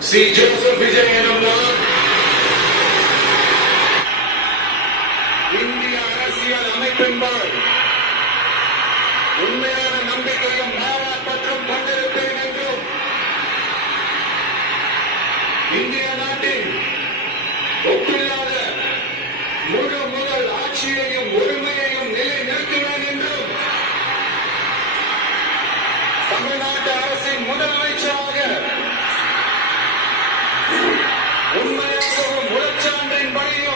C Joseph Vijay எனும் இந்திய அரசியல் அமைப்பின்பால் உண்மையான நம்பிக்கையும் மாறாப்பற்றும் கொண்டிருப்பேன் என்றும் இந்திய நாட்டின் ஒப்பில்லாத முதல் ஆட்சியையும் உரிமையையும் நிலைநிறுத்துவேன் என்றும் தமிழ்நாட்டு அரசின் முதலமைச்சராக உண்மையாகவும் முழச்சான்றின் பணியை